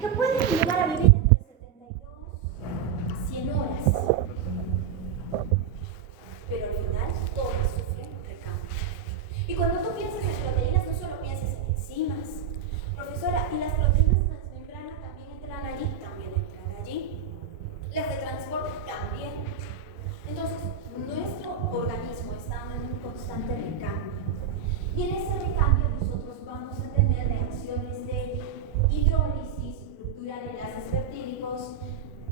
que pueden llegar a vivir entre 72 a 100 horas. Pero al final todas sufren recambio. Y cuando tú piensas en proteínas, no solo pienses en enzimas. Profesora, ¿y las proteínas transmembrana también entran allí? También entran allí. Las de transporte también. Entonces, nuestro organismo está en un constante recambio. Y en ese recambio nosotros vamos a tener reacciones de hidrólisis, ruptura de enlaces peptídicos,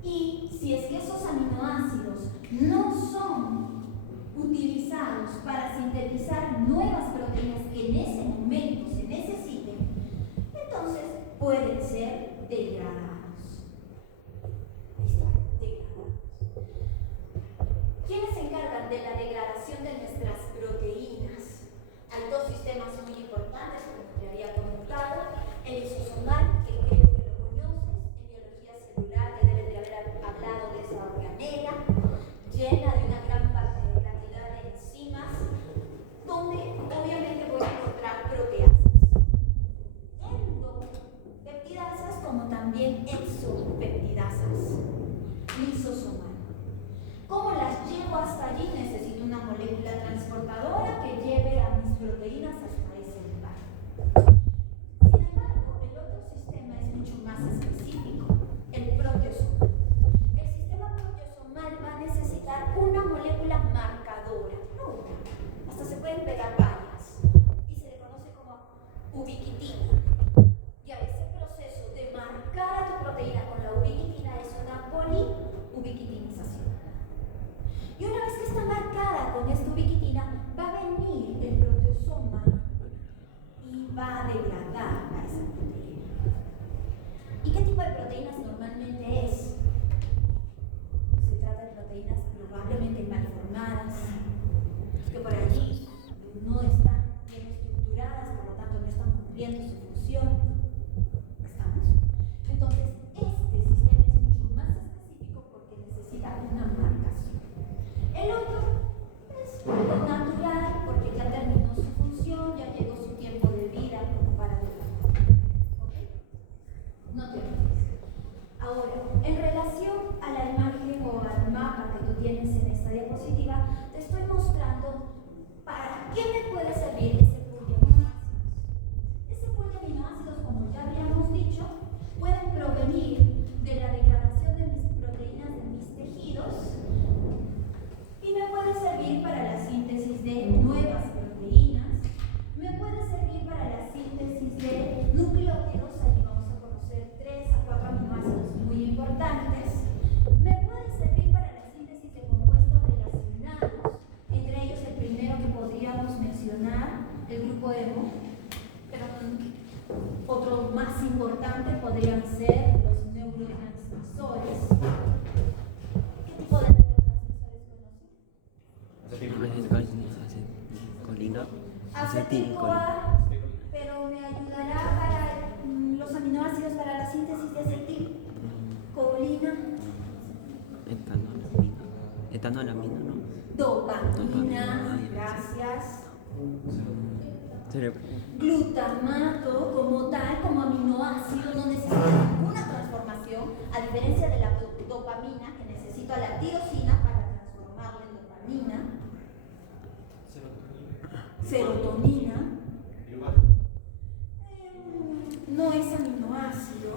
y si es que esos aminoácidos no son utilizados para sintetizar nuevas proteínas que en ese momento se necesiten, entonces pueden ser degradados. ¿Listo? Degradados. ¿Quiénes se encargan de la degradación de nuestras proteínas? Hay dos sistemas muy importantes, como te había comentado: el lisosomal, que creo que lo conoces, en biología celular te deben de haber hablado de esa organela, llena de una gran cantidad de enzimas, donde obviamente voy a encontrar proteasas, endopeptidasas como también exopeptidasas. Lisosomal. ¿Cómo las llevo hasta allí? Necesito una molécula transportadora que lleve a mis proteínas hasta ese lugar. Sin embargo, el otro sistema es mucho más específico, el proteosomal. El sistema proteosomal va a necesitar una molécula marcadora, no una, hasta se pueden pegar varias, y se le conoce como ubiquitina. Y a ese proceso de marcar a tu proteína con la ubiquitina es una poliubiquitinización. Y una vez que está marcada con esta ubiquitina, va a venir el proteosoma y va a degradar a esa proteína. ¿Y qué tipo de proteínas normalmente es? Se trata de proteínas probablemente malformadas, que por allí no están bien estructuradas, por lo tanto no están cumpliendo su función. ¿Estamos? Entonces, este sistema es mucho más específico porque necesita una marcación. El otro es natural porque ya terminó su función, ya llegó su tiempo de vida como para durar. ¿Ok? No te olvides. Ahora, en relación a la imagen o al mapa que tú tienes en esta diapositiva, te estoy mostrando para qué me puede servir ese pool de aminoácidos. Ese pool de aminoácidos, como ya habíamos dicho, pueden provenir de la degradación de mis proteínas de mis tejidos y me puede servir para la síntesis de nuevas proteínas, me puede servir para la síntesis de nucleótidos. Allí vamos a conocer 3 a 4 aminoácidos muy importantes. Me puede servir para la síntesis de compuestos relacionados, entre ellos el primero que podríamos mencionar, el grupo hemo, pero otro más importante podrían ser los neurotransmisores. ¿Qué tipo de acetil-CoA, pero me ayudará para los aminoácidos para la síntesis de acetil-colina. Etanolamina, ¿no? Dopamina, gracias. Glutamato como tal, como aminoácido, no necesita ninguna transformación, a diferencia de la dopamina, que necesita la tirosina para transformarla en dopamina. Serotonina. No es aminoácido.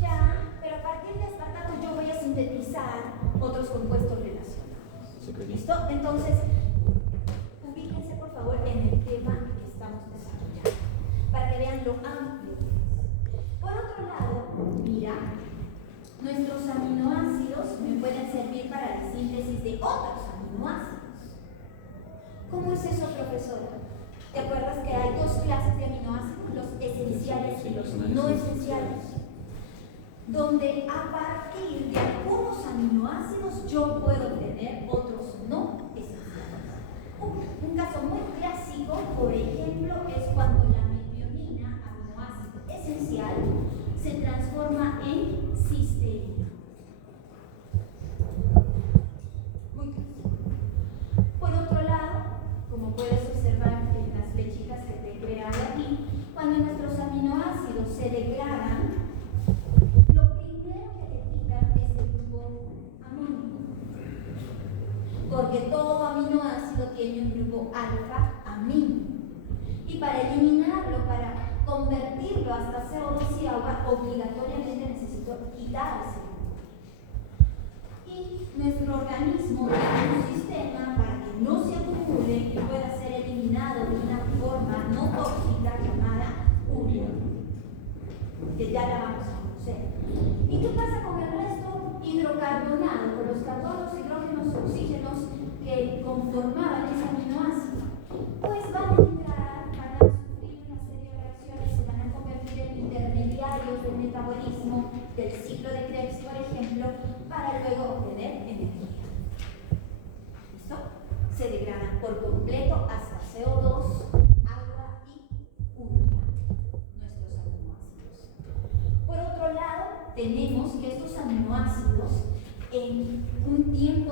Ya, pero a partir de aspartato yo voy a sintetizar otros compuestos relacionados. ¿Listo? Entonces, ubíquense por favor en el tema que estamos desarrollando, para que vean lo amplio. Por otro lado, mira, nuestros aminoácidos me pueden servir para la síntesis de otros aminoácidos. ¿Cómo es eso, profesora? ¿Te acuerdas que hay dos clases de aminoácidos, los esenciales y los no esenciales? Donde a partir de algunos aminoácidos yo puedo obtener otros no esenciales. Un caso muy clásico, por ejemplo, es cuando la metionina, aminoácido esencial, se transforma en cisteína. Muy clásico. Por otro lado, como puedes observar en las flechitas que te he creado aquí, cuando nuestros aminoácidos se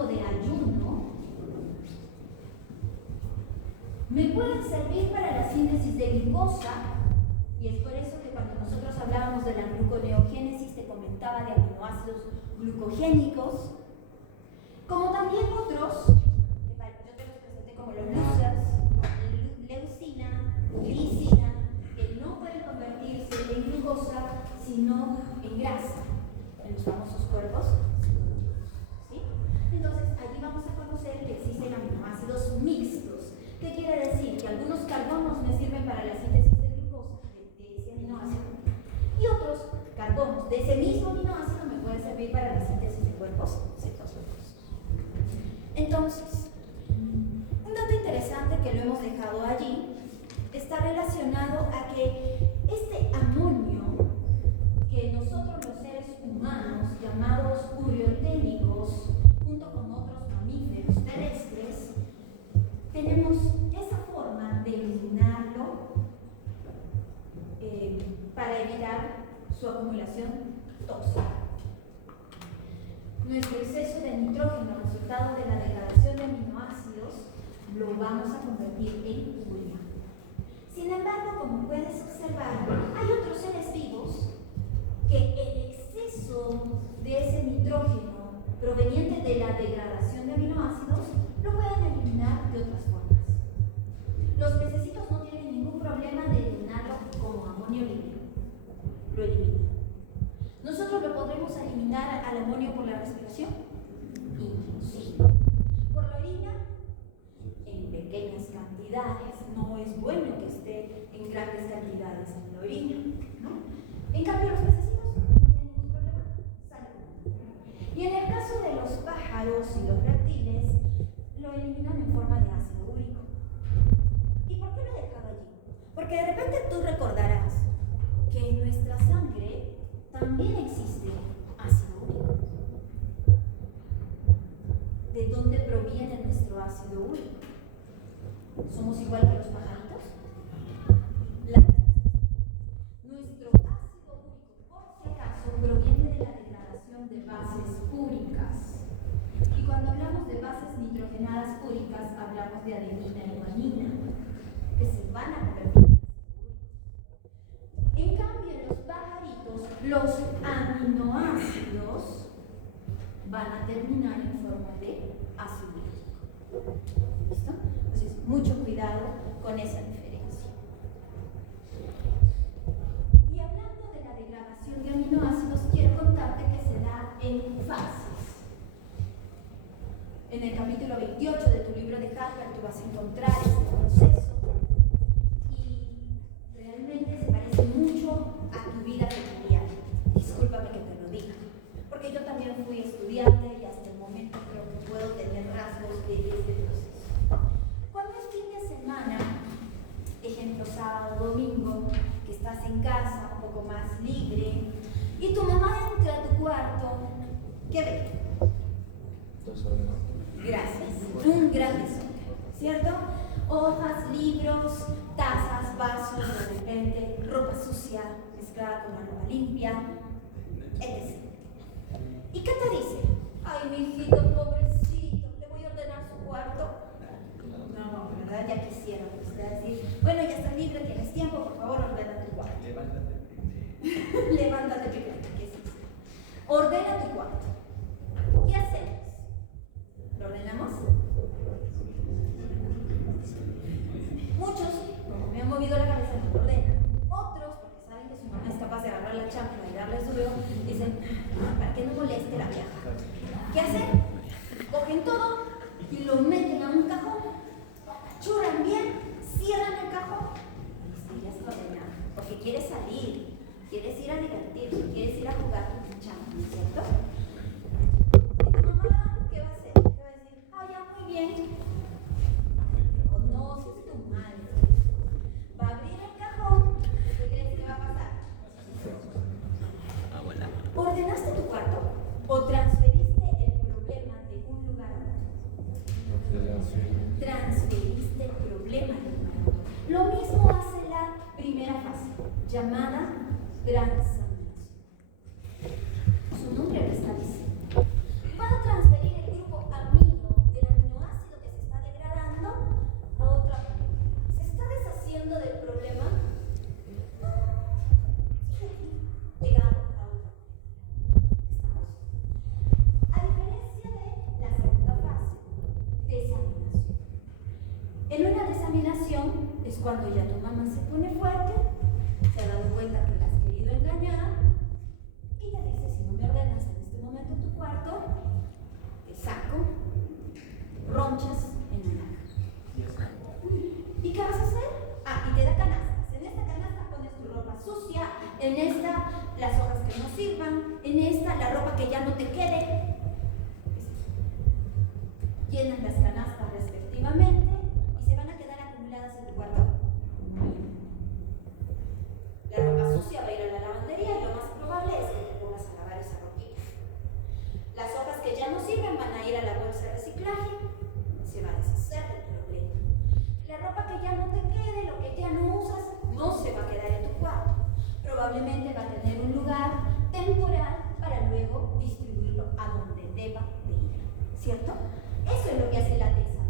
tiempo de ayuno, me pueden servir para la síntesis de glucosa, y es por eso que cuando nosotros hablábamos de la gluconeogénesis te comentaba de aminoácidos glucogénicos, como también otros, yo te los presenté como los losers, leucina, glicina, que no pueden convertirse en glucosa, sino en grasa, en los famosos cuerpos. ¿Sí? Entonces, allí vamos a conocer que existen aminoácidos mixtos. ¿Qué quiere decir? Que algunos carbonos me sirven para la síntesis de glucosa, de ese aminoácido, y otros carbonos de ese mismo aminoácido me pueden servir para la síntesis de cuerpos cetosólicos. Entonces, un dato interesante que lo hemos dejado allí está relacionado a que este amonio que nosotros los seres humanos, llamados ureoténicos, junto con otros mamíferos terrestres, tenemos esa forma de eliminarlo para evitar su acumulación tóxica. Nuestro exceso de nitrógeno, resultado de la degradación de aminoácidos, lo vamos a convertir en urea. Sin embargo, como puedes observar, hay otros seres vivos que el exceso de ese nitrógeno proveniente de la degradación de aminoácidos lo pueden eliminar de otras formas. Los pececitos no tienen ningún problema de eliminarlo como amonio libre. Lo eliminan. ¿Nosotros lo podremos eliminar al amonio por la respiración? Sí. ¿Por la orina? En pequeñas cantidades. No es bueno que esté en grandes cantidades en la orina, ¿no? En cambio, los pececitos no tienen ningún problema. Salen. Y en el caso de los pájaros y los reptiles, lo eliminan en forma de ácido úrico. ¿Y por qué lo he dejado allí? Porque de repente tú recordarás que en nuestra sangre también existe ácido úrico. ¿De dónde proviene nuestro ácido úrico? ¿Somos igual que los pajaritos? Nuestro ácido úrico, por si acaso, proviene de la degradación de bases úricas. Y cuando hablamos de bases nitrogenadas úricas, hablamos de adenina y guanina, que se van a convertir en ácido úrico. En cambio, en los pajaritos, los aminoácidos van a terminar en forma de ácido úrico. ¿Listo? Entonces, mucho cuidado con esa diferencia. Y hablando de la degradación de aminoácidos, quiero contarte que se da en fases. En el capítulo 28 de tu libro de Harvard tú vas a encontrar este proceso y realmente se parece mucho a tu vida familiar. Discúlpame que te lo diga, porque yo también fui estudiante y hasta el momento creo que puedo tener rasgos de este proceso. Cuando es fin de semana, ejemplo sábado, domingo, que estás en casa un poco más libre y tu mamá entra a tu cuarto, ¿qué ve? Gracias, un gran desorden, ¿cierto? Hojas, libros, tazas, vasos, de repente ropa sucia mezclada con la ropa limpia, etc. ¿Y qué te dice? Ay, mi hijito, pobrecito, le voy a ordenar su cuarto. No, ¿verdad? Ya quisiera usted decir, bueno, ya estás libre, tienes tiempo, por favor, ordena tu cuarto. Levántate. Levántate primero, ¿qué es eso? Ordena tu cuarto. ¿Qué hacemos? ¿Lo ordenamos? Muchos, como me han movido la cabeza, no lo ordenan. Otros, porque saben que su mamá es capaz de agarrar la chancla y darle su dedo, dicen, para que no moleste la vieja. ¿Qué hacen? Cogen todo y lo meten a un cajón, lo apachuran bien, cierran el cajón y ya se lo ordenan. Porque quieres salir, quieres ir a divertirte, quieres ir a jugar con tu chancla, ¿cierto? ¿Y tu mamá qué va a hacer? Te va a decir, ya muy bien. Conoces tu madre. Va a abrir el cajón. ¿Qué crees que va a pasar? Voilà. ¿Ordenaste tu cuarto o transferiste el problema de un lugar a otro? Transferiste el problema de un lugar a otro. Lo mismo hace la primera fase, llamada transaminación. Su nombre lo está diciendo. Va a transferir el grupo amino desaminación es cuando ya tu mamá se pone fuerte, se ha dado cuenta que la has querido engañar y te dice: si no me ordenas en este momento tu cuarto, te saco ronchas en la cara. ¿Y qué vas a hacer? Y te da canastas. En esta canasta pones tu ropa sucia, en esta las hojas que no sirvan, en esta la ropa que ya no te quede. Llenan las canastas respectivamente y se van a quedar acumuladas en tu cuarto. La ropa sucia va a ir a la lavandería y lo más probable es que te pongas a lavar esa ropita. Las hojas que ya no sirven van a ir a la bolsa de reciclaje, se va a deshacer del problema. La ropa que ya no te quede, lo que ya no usas, no se va a quedar en tu cuarto. Probablemente va a tener un lugar temporal para luego distribuirlo a donde deba de ir, ¿cierto? Eso es lo que hace la desaminación.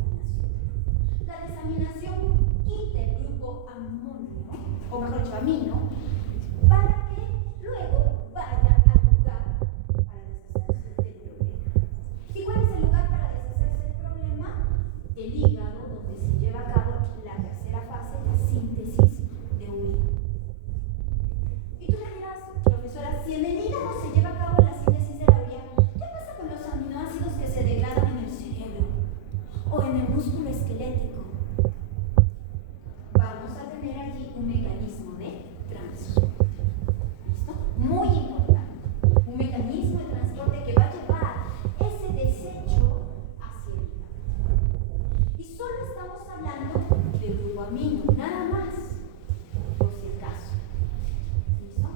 La desaminación quita el grupo amonio, o mejor dicho, amino, para que luego vaya al lugar para deshacerse del problema. ¿Y cuál es el lugar para deshacerse del problema? El hígado, donde se lleva a cabo la tercera fase, la síntesis de urina. Y tú me dirás: profesora, si en el hígado se lleva a cabo la síntesis de la urina, ¿qué pasa con los aminoácidos que se degradan en el cerebro o en el músculo esquelético? Vamos a tener allí un mecanismo de transporte. ¿Listo? Muy importante. Un mecanismo de transporte que va a llevar ese desecho hacia el hígado. Y solo estamos hablando de grupo amino, nada más, por si acaso. ¿Listo?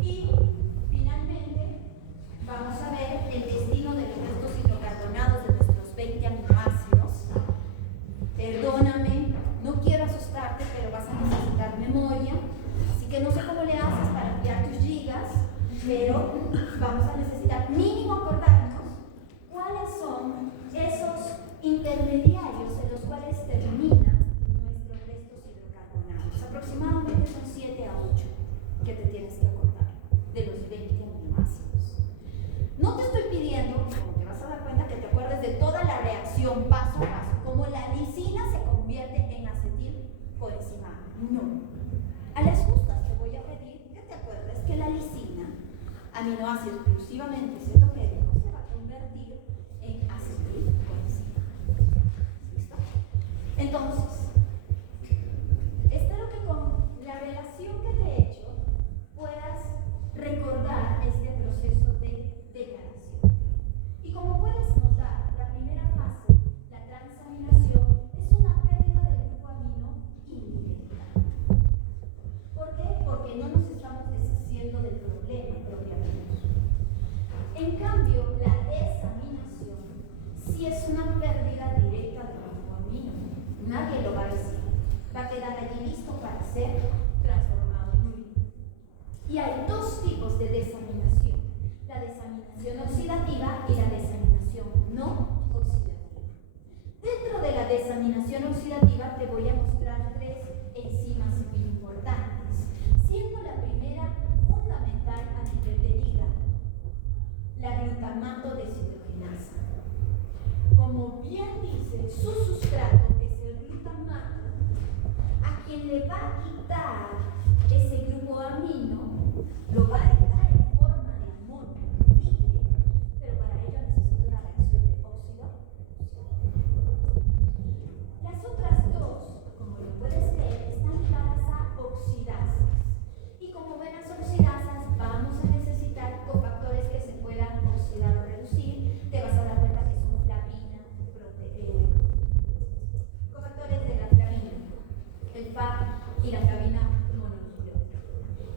Y finalmente vamos a ver el destino de los restos hidrocarbonados de nuestros 20 aminoácidos. Perdóname, no quiero asustarte, pero vas a necesitar memoria, así que no sé cómo le haces para ampliar tus gigas, pero vamos a necesitar mínimo acordarnos cuáles son esos intermediarios en los cuales terminan nuestros restos hidrocarbonados. Aproximadamente son 7 a 8 que te tienes que acordar de los 20 aminoácidos. No te estoy pidiendo, como te vas a dar cuenta, que te acuerdes de toda la reacción paso a paso, como la lisina se convierte en acetilcoenzimano. No. A las justas te voy a pedir que te acuerdes que la lisina, aminoácido exclusivamente cetogénico, se va a convertir en acetilcoenzimano. ¿Listo? Entonces, espero que con la relación que te he hecho puedas recordar este proceso de degradación. Y como puedes notar, la primera fase, la transaminación, es una pérdida del grupo amino indirecta. ¿Por qué? Porque no nos estamos deshaciendo del problema propiamente. En cambio, la desaminación sí es una pérdida directa del grupo amino. Nadie lo va a decir. Va a quedar allí listo para ser transformado en urina. Y hay dos tipos de desaminación: la desaminación oxidativa y la desaminación no oxidativa. Dentro de la desaminación oxidativa te voy a mostrar 3 enzimas muy importantes, siendo la primera fundamental a nivel del hígado, la glutamato deshidrogenasa. Como bien dice, su sustrato es el glutamato. A quien le va a quitar ese grupo amino, lo va a dejar en forma de amonio libre, pero para ello necesita una reacción de óxido. Las otras dos, como lo puedes ver, están ligadas a oxidasas. Y como buenas oxidasas, vamos a necesitar cofactores que se puedan oxidar o reducir. Te vas a dar cuenta que son flavina, cofactores de la flavina, el FAP y la flavina mononucleótica.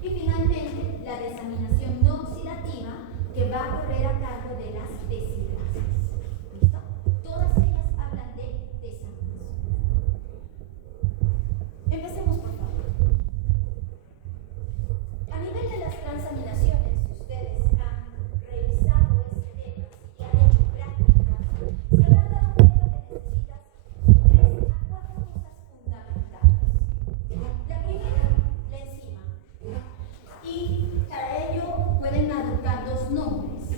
Y finalmente, la desaminación no oxidativa, que va a correr a cargo de las deshidrasas. ¿Listo? Todas ellas hablan de desaminación. Empecemos, por favor. A nivel de las transaminaciones, si ustedes han revisado ese tema y han hecho prácticas, se habrán dado cuenta que necesitas 3 a 4 cosas fundamentales. La primera, la enzima. Y para ello pueden adoptar 2 nombres: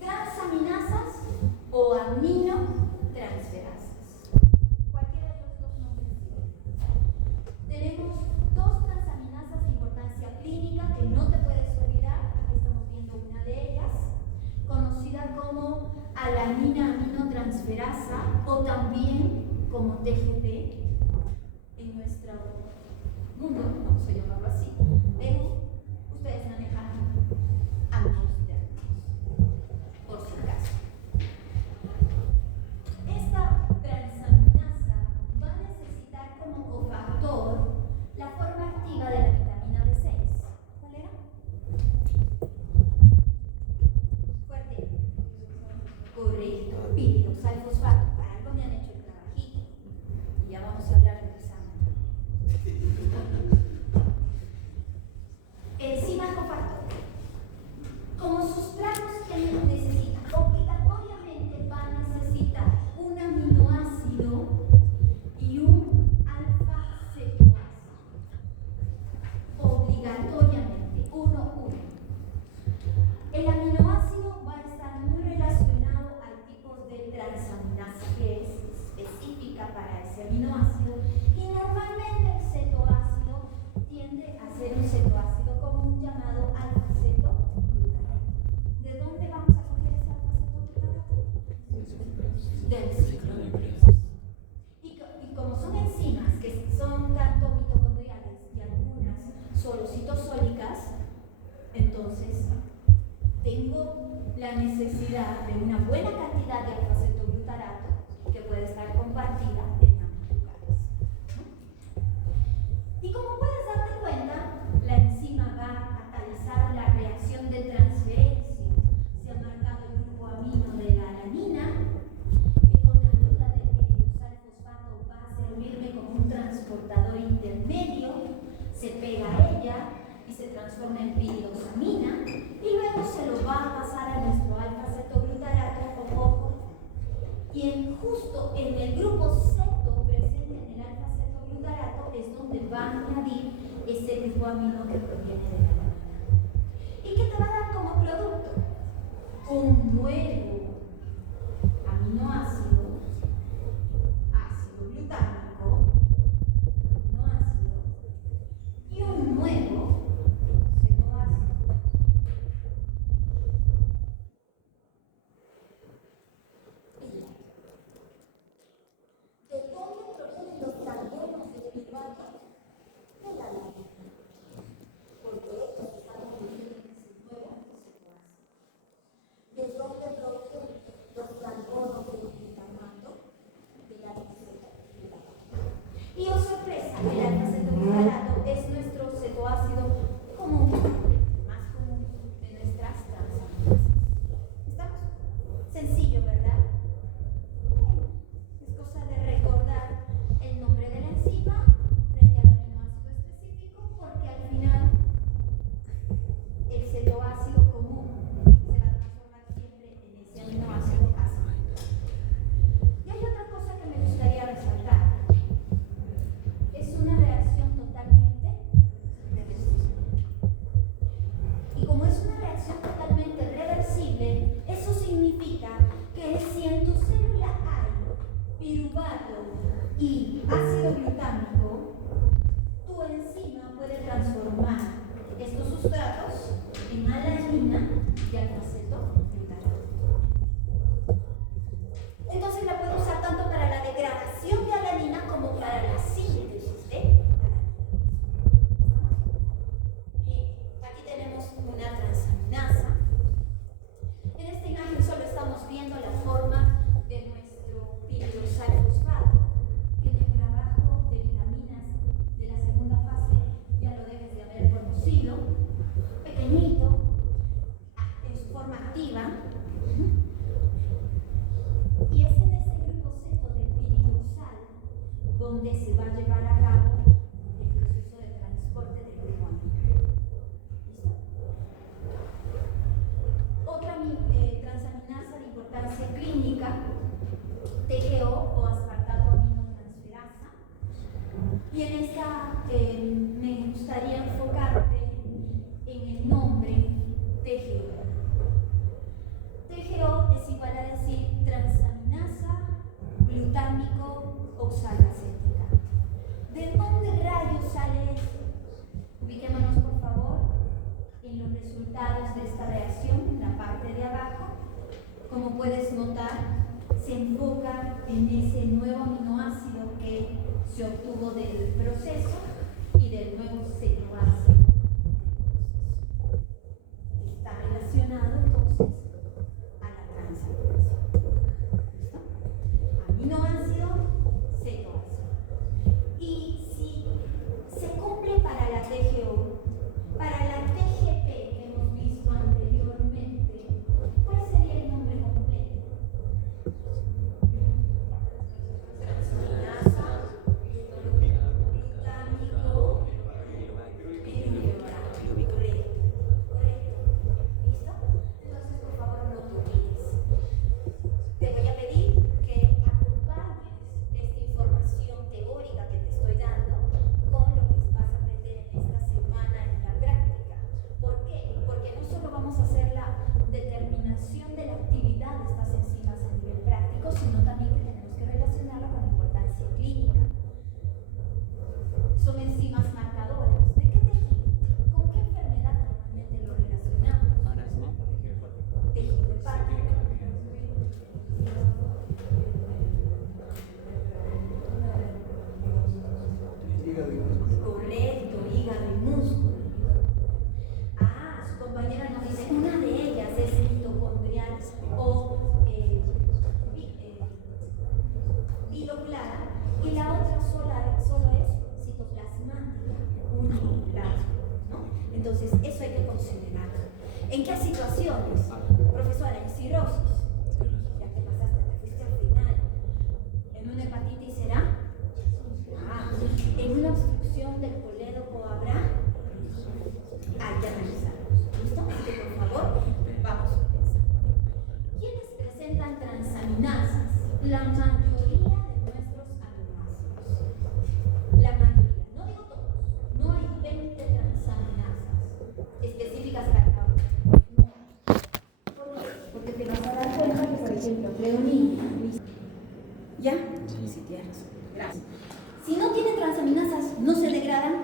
transaminasas transferasa o también como TGP en nuestro mundo, vamos a llamarlo así, Perú, ustedes manejan ambos términos, por si acaso. Esta transaminasa va a necesitar como cofactor la forma activa de la vitamina B6. ¿Cuál era? Fuerte. Correcto. Piridoxalfosfato. Para algo me han hecho el trabajito. Y ya vamos a hablar del examen. Enzima cofactor. Como sustratos que necesitan, obligatoriamente va a necesitar un aminoácido y un alfa-cetoácido. Obligatoriamente, uno. El aminoácido va a estar muy relacionado al tipo de transaminasa que es específica para ese aminoácido, y normalmente el cetoácido tiende a ser un cetoácido común llamado alfa-cetoglutarato. ¿De dónde vamos a coger ese alfa-cetoglutarato? Del ciclo de Krebs. Y como son enzimas que son tanto mitocondriales y algunas solo citosólicas, entonces tengo la necesidad de una buena cantidad de alfa-cetoglutarato que puede estar compartida en ambos lugares. Y como puedes darte cuenta, la enzima va a catalizar la reacción de transferencia. Se ha marcado el grupo amino de la alanina, que con la ayuda del piridoxalfosfato va a servirme como un transportador intermedio, se pega a ella y se transforma en piridoxamina, y luego se lo va a pasar a nuestro alfa-cetoglutarato y justo en el grupo ceto presente en el alfa-cetoglutarato es donde va a añadir ese grupo amino que proviene de la alanina. ¿Y qué te va a dar como producto? Un nuevo aminoácido, ácido glutámico, aminoácido, y un nuevo cetoácido. ¿De dónde provienen los carbonos derivados? De la alanina. Porque estos estamos diciendo que es el nuevo cetoácido. ¿De dónde provienen los carbonos del glutamato? De la alfa-cetoglutarato. Y oh sorpresa, el alfa-cetoglutarato es nuestro cetoácido común, más común de nuestras transaminasas. ¿Estamos? Sencillo, ¿verdad? Es cosa de recordar el nombre de la enzima frente al aminoácido específico, porque al final el cetoácido común se va a transformar siempre en ese aminoácido ácido. Y hay otra cosa que me gustaría resaltar. Es una reacción totalmente reversible. Y como es una reacción totalmente reversible, eso significa que si en tu célula hay piruvato y ácido glutámico, tu enzima puede transformar estos sustratos en alanina y alfa-cetoglutarato. Entonces la puedo usar tanto para la degradación de alanina como para la síntesis de alanina. Bien, aquí tenemos una transaminasa. En esta imagen solo estamos viendo la forma de nuestro piridoxalfosfato, que en el trabajo de vitaminas de la segunda fase ya lo debes de haber conocido. Pequeñito, en su forma activa. Y es en ese grupo ceto del piridoxal donde se va a llevar a cabo el proceso de transporte del grupo amino. ¿Listo? Otra transaminasa de importancia clínica, TGO o aspartato aminotransferasa. Y en esta me gustaría enfocarte en el nombre TGO. TGO es igual a decir transaminasa glutámico oxalacética. ¿De dónde rayos sale esto? Ubiquémonos por favor en los resultados de esta reacción en la parte de abajo. Como puedes notar, se enfoca del proceso y del nuevo sello base. Está relacionado entonces a la transaminación. ¿Listo? Aminoácido, sello base. Y si se cumple para la TGO, para la TGP que hemos visto anteriormente, ¿cuál sería el nombre completo? Transaminasa, glutámico, piruvato. Correcto. ¿Listo? Entonces, por favor, no te olvides. Te voy a pedir que acompañes esta información teórica que te estoy dando con lo que vas a aprender en esta semana en la práctica. ¿Por qué? Porque no solo vamos a hacer la determinación de la actividad de estas enzimas a nivel práctico, sino también que tenemos que relacionarlo con la importancia clínica. Son enzimas marcadoras. ¿De qué tejido? ¿Con qué enfermedad normalmente lo relacionamos? Tejido hepático. Correcto, hígado y músculo. Ah, su compañera nos dice, una de ellas es mitocondrial o biloclara y la otra solo es citoplasmática, unipolar, ¿no? Entonces, eso hay que considerarlo. ¿En qué situaciones? Profesora, en cirrosis. Ya te pasaste, te fuiste al final. ¿En una hepatitis será? Ah, en una obstrucción del colédoco habrá. Hay que analizarlos. ¿Listo? Así que por favor, vamos a pensar. ¿Quiénes presentan transaminasas? La mayoría de nuestros aminoácidos. La mayoría. No digo todos. No hay 20 transaminasas específicas para cada uno. No. ¿Por qué? Porque te vas a dar cuenta que, por ejemplo, treonina. ¿Ya? Sí, tienes razón. Gracias. Si no tienen transaminasas, ¿no se degradan?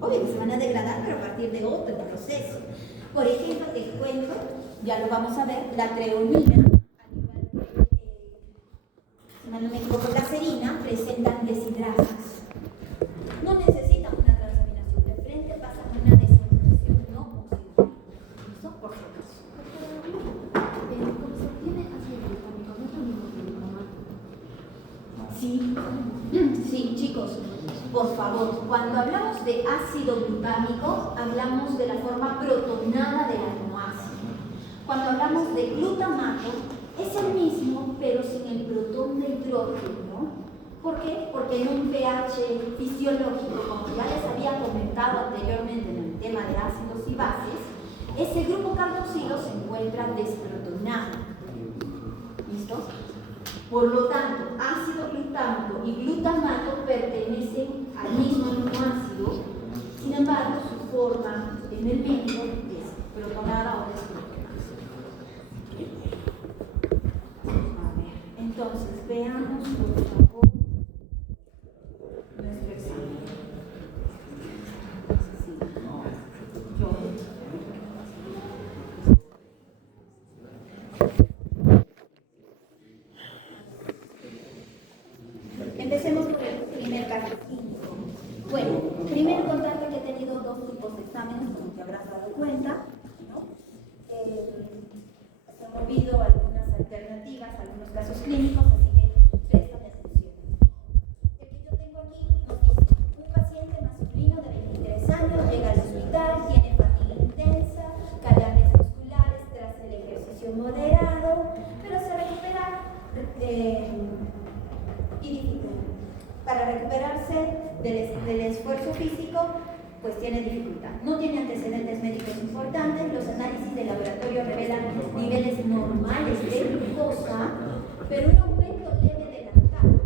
Obvio que se van a degradar, pero a partir de otro proceso. Por ejemplo, te cuento, ya lo vamos a ver, la treonina, al igual que, si mal no me equivoco, la serina, presentan deshidrasas. No necesitan una transaminación. De frente pasan una deshidratación no oxidada. ¿Listo? Por si acaso. Sí, chicos, por favor, cuando hablamos de ácido glutámico, hablamos de la forma protonada del aminoácido. Cuando hablamos de glutamato, es el mismo, pero sin el protón de hidrógeno. ¿Por qué? Porque en un pH fisiológico, como ya les había comentado anteriormente en el tema de ácidos y bases, ese grupo carboxilo se encuentra desprotonado. ¿Listo? Por lo tanto, ácido glutámico y glutamato pertenecen al mismo aminoácido, sin embargo, su forma en el medio es protonada o desprotonada. A ver, entonces, veamos por favor nuestro examen. Empecemos por el primer caso clínico. Bueno, primero contarte que he tenido dos tipos de exámenes, como te habrás dado cuenta, ¿no? Se han movido algunas alternativas, algunos casos clínicos, así que presta atención. El que yo tengo aquí nos dice, un paciente masculino de 23 años llega al hospital, tiene fatiga intensa, calambres musculares tras el ejercicio moderado, pero se recupera y para recuperarse del esfuerzo físico, pues tiene dificultad. No tiene antecedentes médicos importantes, los análisis de laboratorio revelan niveles normales de glucosa, pero un aumento leve de lactato.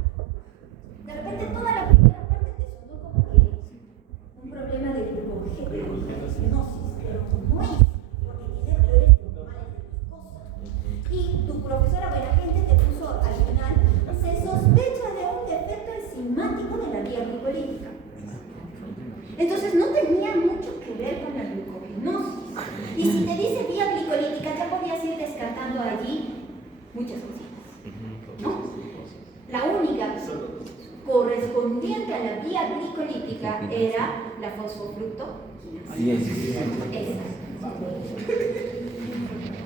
De repente toda la primera parte te sonó como que un problema de glucogenosis, pero no es, porque tiene valores normales de glucosa. Y tu profesora buena gente te puso al final, se sospecha de un defecto enzimático de la vía glucolítica. Entonces no tenía mucho que ver con la glucogenosis. Y si te dice vía glicolítica, ya podías ir descartando allí muchas cositas, ¿no? La única correspondiente a la vía glicolítica era la fosfofructo. Sí, es. Esa.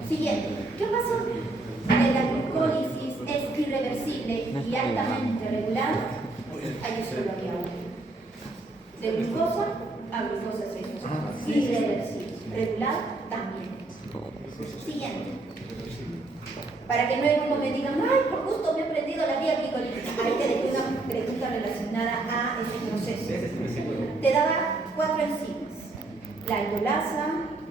Siguiente. ¿Qué pasó? La glucólisis es irreversible y altamente regular. Ahí solo había uno. De glucosa a glucosa 6-fosfato. Irreversible. Regular también. Siguiente. Para que luego me digan, ay, por gusto me he aprendido la vía glicolítica. Ahí te dejé una pregunta relacionada a ese proceso. Te daba 4 enzimas. La aldolasa,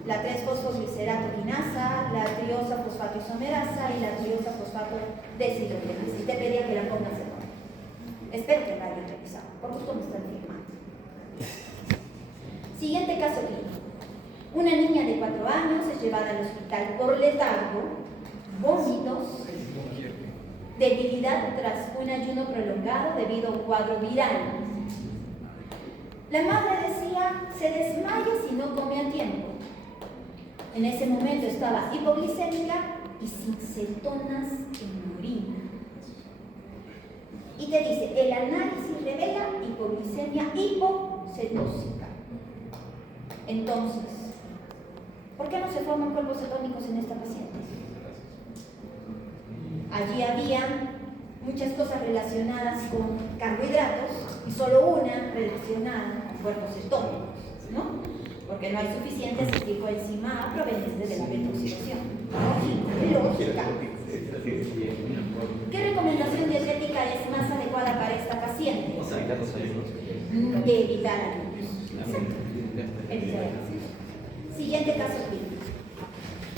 la 3-fosfoglicerato-quinasa, la triosa-fosfato-isomerasa y la triosa-fosfato deshidrogenasa. Y te pedía que la pongas en orden. Espero que la hayan revisado. Por gusto me están firmando. Siguiente caso clínico. Una niña de 4 años es llevada al hospital por letargo, vómitos, debilidad tras un ayuno prolongado debido a un cuadro viral. La madre decía, se desmaya si no come a tiempo. En ese momento estaba hipoglicémica y sin cetonas en orina. Y te dice, el análisis revela hipoglicemia hipocetósica. Entonces, ¿por qué no se forman cuerpos cetónicos en esta paciente? Allí había muchas cosas relacionadas con carbohidratos y solo una relacionada con cuerpos cetónicos, ¿no? Porque no hay suficiente acetilcoenzima A proveniente de la beta-oxidación. Lógica. ¿Qué recomendación dietética es más adecuada para esta paciente? Evitar alimentos. Siguiente caso clínico.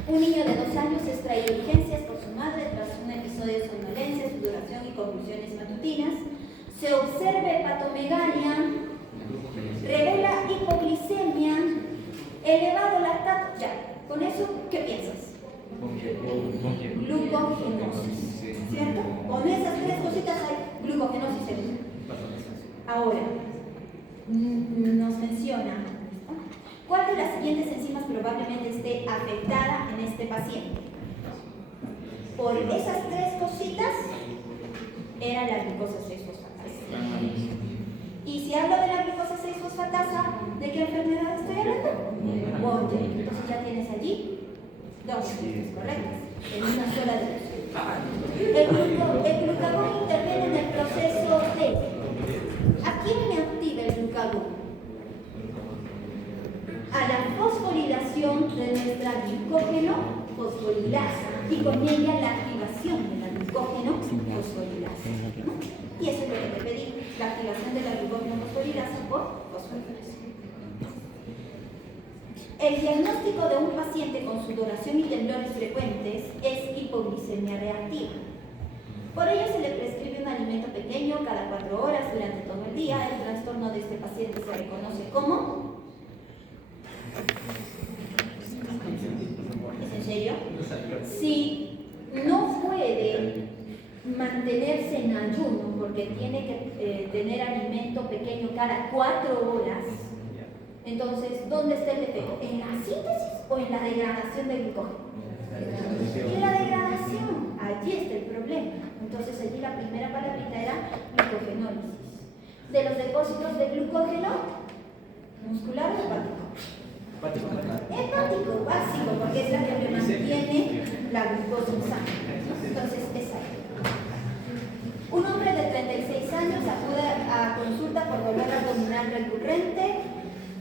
Un niño de 2 años es traído de urgencias por su madre tras un episodio de somnolencia, sudoración y convulsiones matutinas. Se observa hepatomegalia, revela hipoglicemia, elevado lactato. Ya, con eso, ¿qué piensas? Glucogenosis, ¿cierto? Con esas 3 cositas hay glucogenosis segura. Ahora, nos menciona, ¿cuál de las siguientes enzimas probablemente esté afectada en este paciente? Por esas 3 cositas era la glucosa 6-fosfatasa. Y si hablo de la glucosa 6-fosfatasa, ¿de qué enfermedad estoy hablando? Oye, entonces ya tienes allí 2 respuestas correctas en una sola dirección. El glucagón interviene en el proceso de... ¿A quién me activa el glucagón? A la fosforilación de nuestra glucógeno fosforilasa y con ella la activación de la glucógeno fosforilasa, ¿no? Y eso es lo que te pedí, la activación de la glucógeno fosforilasa por fosforilación. El diagnóstico de un paciente con sudoración y temblores frecuentes es hipoglicemia reactiva. Por ello se le prescribe un alimento pequeño cada 4 horas durante todo el día. El trastorno de este paciente se reconoce como... ¿Es en serio? Si no puede mantenerse en ayuno porque tiene que tener alimento pequeño cada 4 horas, entonces, ¿dónde está el defecto? ¿En la síntesis o en la degradación del glucógeno? En la degradación, allí está el problema. Entonces, allí la primera palabrita era glucogenólisis. De los depósitos de glucógeno, muscular o hepático. Hepático, básico, porque es la que me mantiene la glucosa en sangre. Entonces, es ahí. Un hombre de 36 años acude a consulta por dolor abdominal recurrente,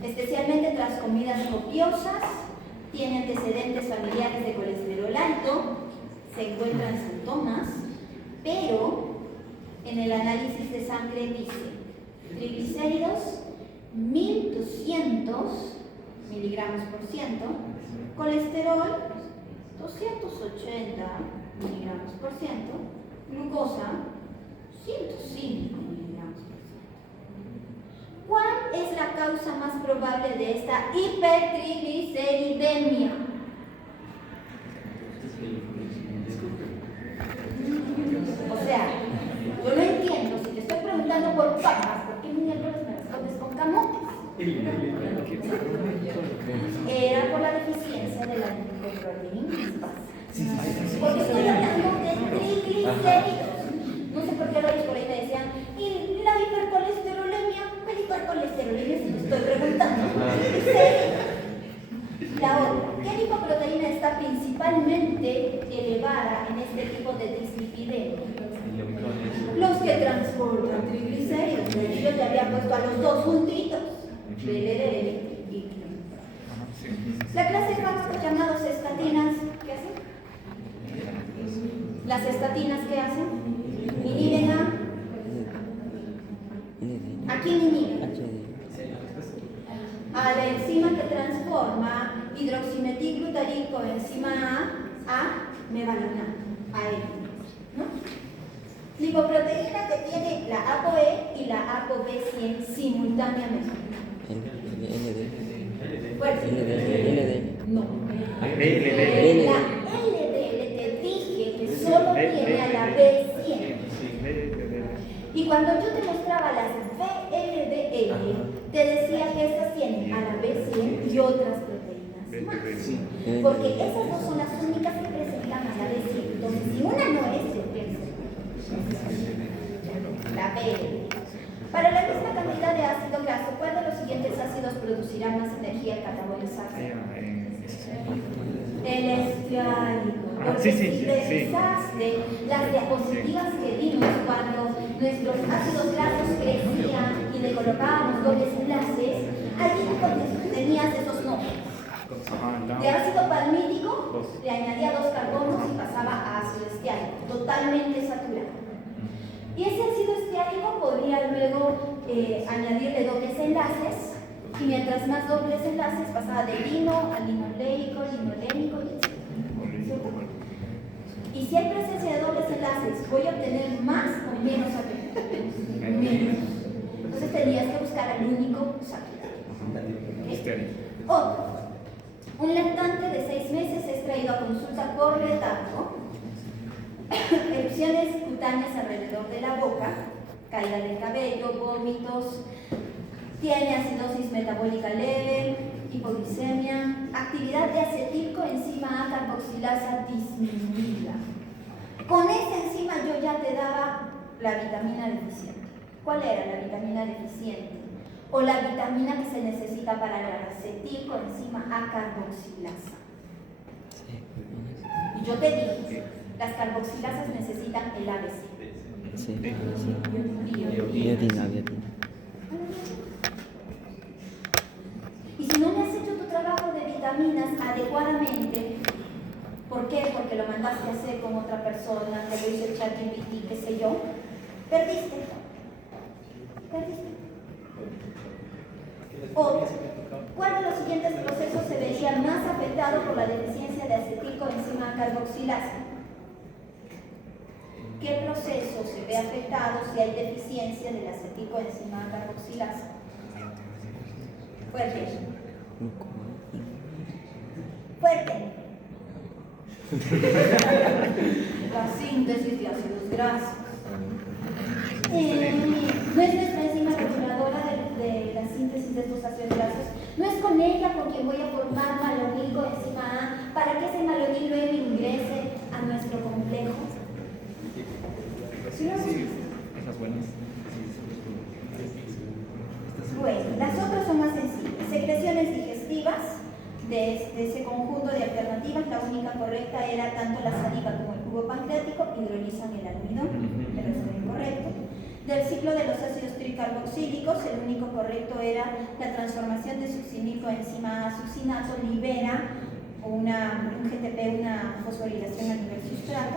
especialmente tras comidas copiosas, tiene antecedentes familiares de colesterol alto, se encuentran síntomas, pero en el análisis de sangre dice triglicéridos 1200 miligramos por ciento, colesterol 280 miligramos por ciento, glucosa 105 miligramos por ciento. ¿Cuál es la causa más probable de esta hipertrigliceridemia? O sea, yo no entiendo, si te estoy preguntando por papas, ¿por qué miércoles me respondes con camotes? Era por la deficiencia de la glicoproteína. Porque estoy hablando de triglicéridos. No sé por qué lo por ahí me decían, y la hipercolesterolemia triglicéridos. La otra, ¿qué lipoproteína está principalmente elevada en este tipo de dislipidemia? Los que transportan triglicéridos. Yo te había puesto a los dos juntitos. LDL y la clase de fármacos llamados estatinas, ¿qué hacen? Las estatinas, ¿qué hacen? Inhiben ¿a quién inhiben? A la enzima que transforma hidroximetilglutarico enzima a mevalonate, a él, ¿no? Lipoproteína que tiene la ApoE y la ApoB100 simultáneamente. Fuerte. No. La LDL te dije que solo tiene a la B100. Y cuando yo te mostraba las VLDL, te decía que estas tienen a la B100 y otras proteínas más. Porque esas dos son las únicas que presentan a la B100. Entonces, si una no es, se pierde. La BL. Para la misma cantidad de ácido graso, ¿cuál de los siguientes ácidos producirá más energía al catabolizarse? El estiálico. Porque si revisaste las diapositivas que dimos cuando nuestros ácidos grasos crecían y le colocábamos dobles enlaces, allí tenías esos nombres. De ácido palmítico le añadía 2 carbonos y pasaba a ácido estiálico, totalmente saturado. Y ese ácido estiálico podría luego añadirle dobles enlaces, y mientras más dobles enlaces pasaba de lino a linoleico, linolénico, etc. Y si hay presencia de dobles enlaces, ¿voy a obtener más o menos saturado? Menos. Entonces tenías que buscar al único saturado. ¿Okay? Otro. Un lactante de 6 meses es traído a consulta por letargo, erupciones cutáneas alrededor de la boca, caída del cabello, vómitos, tiene acidosis metabólica leve, hipoglicemia, actividad de acetilcoenzima A carboxilasa disminuida. Con esa enzima yo ya te daba la vitamina deficiente. ¿Cuál era la vitamina deficiente? O la vitamina que se necesita para la acetilcoenzima A carboxilasa. Y yo te dije, las carboxilasas necesitan el ABC. Sí. Biotina. Y si no me has hecho tu trabajo de vitaminas adecuadamente, ¿por qué? Porque lo mandaste a hacer con otra persona, te lo hizo el ChatGPT, qué sé yo, perdiste. Otro. ¿Cuál de los siguientes procesos se vería más afectado por la deficiencia de acetilcoenzima carboxilasa? ¿Qué proceso se ve afectado si hay deficiencia de la acetilcoenzima carboxilasa? Fuerte. La síntesis de ácidos grasos. No es nuestra enzima reguladora de la síntesis de estos ácidos grasos. No es con ella con quien voy a formar malonilcoenzima A para que ese malonil luego ingrese a nuestro complejo. ¿Sí? Esas buenas. Bueno, las otras son más sencillas. Secreciones digestivas de ese conjunto de alternativas, la única correcta era tanto la saliva como el jugo pancreático hidrolizan el almidón, pero eso es incorrecto. Del ciclo de los ácidos tricarboxílicos, el único correcto era la transformación de succinilcoenzima A succinato libera un GTP, una fosforilación a nivel sustrato.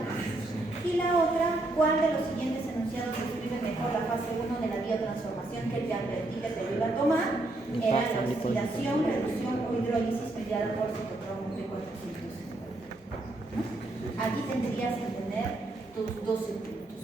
Y la otra, ¿cuál de los siguientes enunciados describe mejor la fase 1 de la biotransformación que te advertí que te lo iba a tomar? Era la oxidación, reducción o hidrólisis mediada por citocromo de 400. Aquí tendrías que tener tus 12 puntos.